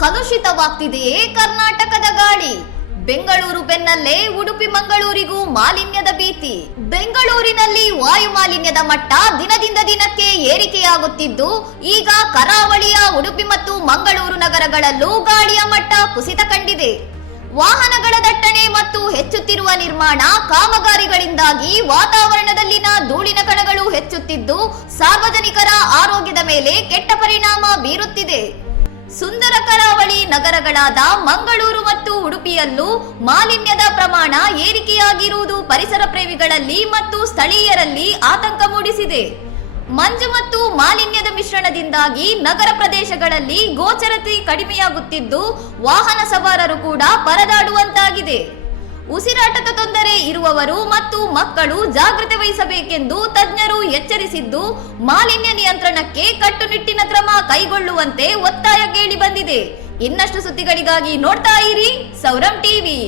ಕಲುಷಿತವಾಗ್ತಿದೆಯೇ ಕರ್ನಾಟಕದ ಗಾಳಿ? ಬೆಂಗಳೂರು ಬೆನ್ನಲ್ಲೇ ಉಡುಪಿ ಮಂಗಳೂರಿಗೂ ಮಾಲಿನ್ಯದ ಭೀತಿ. ಬೆಂಗಳೂರಿನಲ್ಲಿ ವಾಯು ಮಾಲಿನ್ಯದ ಮಟ್ಟ ದಿನದಿಂದ ದಿನಕ್ಕೆ ಏರಿಕೆಯಾಗುತ್ತಿದ್ದು, ಈಗ ಕರಾವಳಿಯ ಉಡುಪಿ ಮತ್ತು ಮಂಗಳೂರು ನಗರಗಳಲ್ಲೂ ಗಾಳಿಯ ಮಟ್ಟ ಕುಸಿತ ಕಂಡಿದೆ. ವಾಹನಗಳ ದಟ್ಟಣೆ ಮತ್ತು ಹೆಚ್ಚುತ್ತಿರುವ ನಿರ್ಮಾಣ ಕಾಮಗಾರಿಗಳಿಂದಾಗಿ ವಾತಾವರಣದಲ್ಲಿನ ಧೂಳಿನ ಕಣಗಳು ಹೆಚ್ಚುತ್ತಿದ್ದು, ಸಾರ್ವಜನಿಕರ ಆರೋಗ್ಯದ ಮೇಲೆ ಕೆಟ್ಟ ಪರಿಣಾಮ ಬೀರುತ್ತಿದೆ. ಸುಂದರ ಕರಾವಳಿ ನಗರಗಳಾದ ಮಂಗಳೂರು ಮತ್ತು ಉಡುಪಿಯಲ್ಲೂ ಮಾಲಿನ್ಯದ ಪ್ರಮಾಣ ಏರಿಕೆಯಾಗಿರುವುದು ಪರಿಸರ ಪ್ರೇಮಿಗಳಲ್ಲಿ ಮತ್ತು ಸ್ಥಳೀಯರಲ್ಲಿ ಆತಂಕ ಮೂಡಿಸಿದೆ. ಮಂಜು ಮತ್ತು ಮಾಲಿನ್ಯದ ಮಿಶ್ರಣದಿಂದಾಗಿ ನಗರ ಪ್ರದೇಶಗಳಲ್ಲಿ ಗೋಚರತೆ ಕಡಿಮೆಯಾಗುತ್ತಿದ್ದು, ವಾಹನ ಸವಾರರು ಕೂಡ ಪರದಾಡುವಂತಾಗಿದೆ. ಉಸಿರಾಟದ ತೊಂದರೆ ಇರುವವರು ಮತ್ತು ಮಕ್ಕಳು ಜಾಗೃತೆ ವಹಿಸಬೇಕೆಂದು ತಜ್ಞರು ಎಚ್ಚರಿಸಿದ್ದು, ಮಾಲಿನ್ಯ ನಿಯಂತ್ರಣಕ್ಕೆ ಕಟ್ಟುನಿಟ್ಟಿನ ಕ್ರಮ ಕೈಗೊಳ್ಳುವಂತೆ ಒತ್ತಾಯ ಕೇಳಿ ಬಂದಿದೆ. ಇನ್ನಷ್ಟು ಸುದ್ದಿಗಳಿಗಾಗಿ ನೋಡ್ತಾ ಇರಿ ಸೌರಂ ಟಿವಿ.